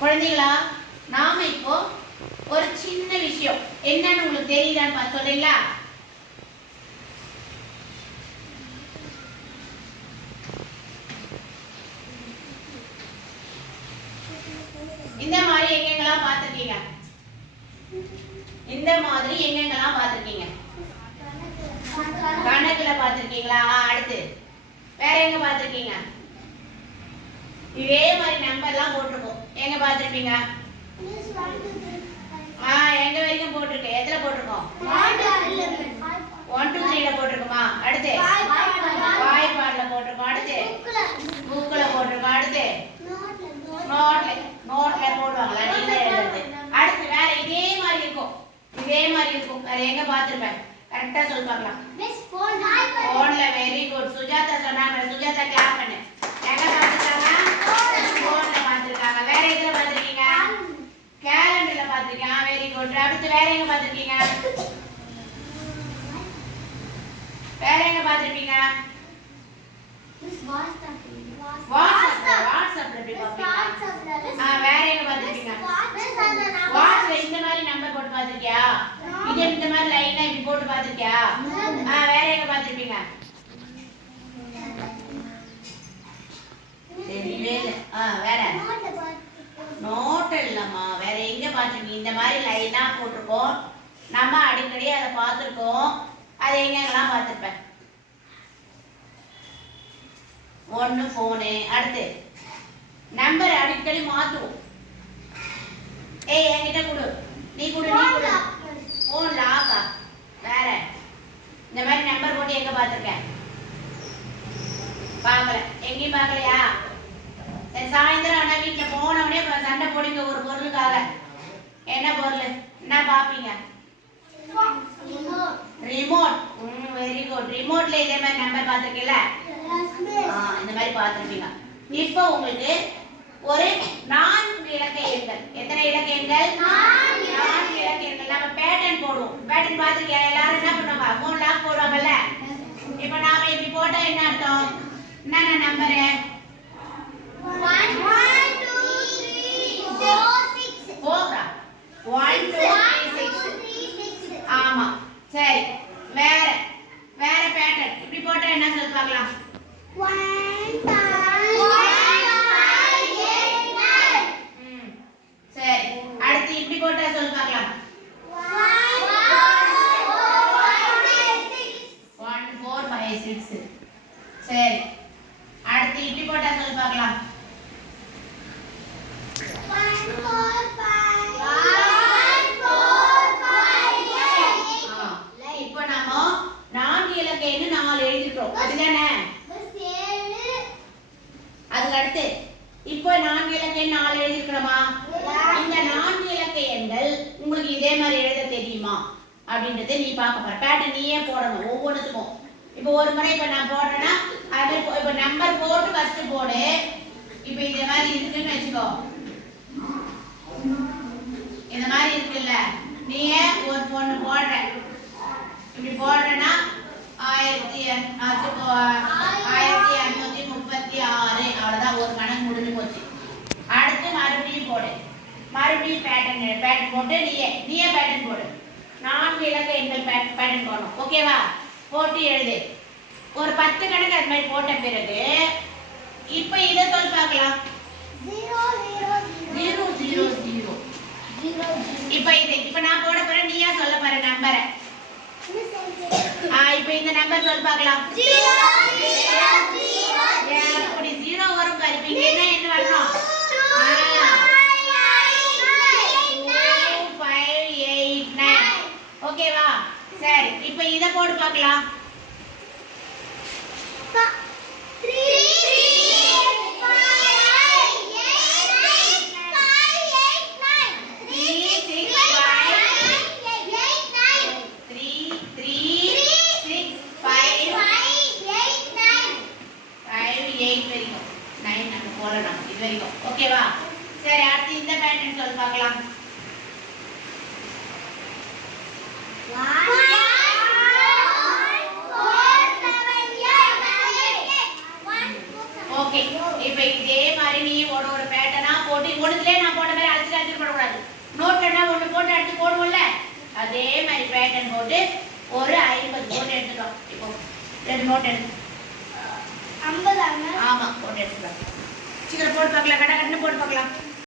குழந்தைகளா, நாம இப்போ ஒரு சின்ன விஷயம் என்னன்னு உங்களுக்கு தெரியுதான்னு சொல்றீங்களா? இந்த மாதிரி எங்கெங்கெல்லாம் பார்த்திருக்கீங்க? இந்த மாதிரி எங்கெங்கெல்லாம் பார்த்திருக்கீங்க? கணக்குல பார்த்திருக்கீங்களா? அடுத்து வேற எங்க பார்த்திருக்கீங்க? இதே மாதிரி நம்பர்லாம் போட்டிருக்கோம். எங்க பார்த்திருப்பீங்க? எங்க வரைக்கும் போட்டிருக்கு. எதுல போட்டிருக்கோம்? 1 2 3ல போட்டிருக்குமா? அடுத்து வாய்ப்பாடுல போட்டிருக்கோம். அடுத்து புக்ல போட்டிருக்கோம். அடுத்து நோட்ல போடுவாங்களா? நீங்க எழுதுறது. அடுத்து வேற இதே மாதிரி இருக்கும். வேற எங்க பார்த்திருப்பேன்? கரெக்டா சொல்லி பார்க்கலாம். போன்ல. Very good. சுஜாதா சொன்னாங்க. சுஜாதா கிளாப் பண்ணு. எங்க பார்த்திருக்காங்க? போன்ல பார்த்திருக்காங்க. வேற எதுல பார்த்திருக்கீங்க? கேலண்டர்ல பார்த்திருக்கீங்க. Very good. அடுத்து வேற எங்க பார்த்திருக்கீங்க? வேற எங்க பார்த்திருப்பீங்க? வாட்ஸ்அப்ல எப்படி பார்ப்பீங்க? வேற எங்க பார்த்திருக்கீங்க? வாட்ஸ்அப்ல இந்த மாதிரி நம்பர் போட்டு பார்த்திருக்கியா? இந்த மாதிரி லைனா இப்படி போட்டு பார்த்திருக்கியா? வேற எங்க பார்த்திருப்பீங்க? தெரியவே இல்ல. வேற நோட் இல்லம்மா. வேற எங்க பார்த்திருக்கீங்க? இந்த மாதிரி லைனா போட்டிருக்கோம். நம்ம அடிக்கடி அதை பார்த்திருக்கோம். அதை எங்கெல்லாம் பார்த்திருப்பேன்? ஒன்னு போனு. அடுத்து நம்பர் அடிக்கடி மாத்துவோம். என்கிட்ட கொடு. நீ கொடு. போன் லாக்கா? வேற இந்த மாதிரி நம்பர் போட்டு எங்க பார்த்திருக்கேன்? பார்க்கல. எங்கேயும் பார்க்கலையா? சாயந்தரம் ஆனா வீட்டுல போனவனே சண்டை போடுங்க ஒரு பொருளுக்காக. என்ன பொருள்? என்ன பாப்பீங்க? ரிமோட். Very good. ரிமோட்ல இதே மாதிரி நம்பர் பார்த்திருக்கீங்களா? இந்த மாதிரி பார்த்திருப்பீங்க. இப்போ உங்களுக்கு ஒரு 4 இலக்க எண்கள். எத்தனை இலக்க எண்கள்? 4 இலக்க எண்கள். நம்ம பேட்டர்ன் போடுவோம். பேட்டர்ன் பார்த்திருக்கியா? எல்லாரும் என்ன பண்ணுவாங்க? 3 லாக் போடுவாங்கல்ல. இப்போ நாம இப்படி போட்டா என்ன அர்த்தம்? என்னென்ன நம்பரு? 1 2 3 4 4 1 2 3 6. ஆமா சரி. வேற பேட்டர்ன் இப்படி போட்டா என்ன சொல்லி பார்க்கலாம்? 1 5 8 9. சரி. அடுத்து இப்படி போட்டா சொல்லி பார்க்கலாம். 1 4 5 6. சரி. அடுத்து இப்படி போட்டா சொல்லி பார்க்கலாம். 1 4 5 1 4 5 8. இப்போ நாம 4 இலக்க எண் 4 எழுதிட்டோம். அதுதானே? அதுக்கு அடுத்து இப்போ 4 இலக்க எண் 4 எழுதிக்கிறோமா? இந்த 4 இலக்க எண்கள் உங்களுக்கு இதே மாதிரி எழுத தெரியுமா அப்படின்றத நீ பார்க்க போற. பேட்டர்ன் நீயே போடணும் ஒவ்வொன்றுத்துக்கும். இப்போ ஒரு முறை இப்போ நான் போடுறேன்னா அது இப்போ நம்பர் போட்டு ஃபர்ஸ்ட் போடு. இப்போ இந்த மாதிரி இருக்குன்னு வச்சுக்கோ. இந்த மாதிரி இருக்குல்ல, நீயே ஒரு பொண்ணு போடுற. இப்படி போடுறேன்னா 1836 அவ்வளவுதான். ஒரு கணக்கு முடிஞ்சு போச்சு. அடுத்து மறுபடியும் போடு. மறுபடியும் பேட்டர்ன் போட்டு நீயே பேட்டர்ன் போடு. 4 இலக்க எண்கள் பேட்டர்ன் போடணும். ஓகேவா? போட்டு எழுது. ஒரு 10 கணக்கு அது மாதிரி போட்ட பிறகு இப்போ இதை சொல்லி பார்க்கலாம். 0 0 0. இப்போ நான் போட போறேன். நீயா சொல்ல போற நம்பரை. இப்போ இந்த நம்பர் சொல்லி பார்க்கலாம். 0 வரும் கருப்பீங்க. என்ன வரணும்? 2 5 8 9. ஓகேவா? சரி. இப்போ இத போடு பார்க்கலாம். 3 6 5 8 வரைக்கும் 9 நம்ம போடலாம். இது வரைக்கும் ஓகேவா? சரி. அடுத்து இந்த பேட்டர்ன் சொல்லி பார்க்கலாம். ஓகே. இப்போ இதே மாதிரி நீ ஒரு பேட்டர்னா போட்டு ஒண்ணுலயே நான் போட்ட மாதிரி அழைச்சிட்டு போடக்கூடாது. நோட்லன்னா ஒண்ணு போட்டு அடிச்சு போடுவோம்ல அதே மாதிரி பேட்டர்ன் போட்டு ஒரு 50 நோட் எடுத்துக்கலாம். இப்போ 2 நோட் எடுத்து 50 ஆமா போட்டு எடுத்துக்கலாம். சீக்கிரம் போட்டு பார்க்கலாம். கடை கட்டுன்னு போட்டு பார்க்கலாம்.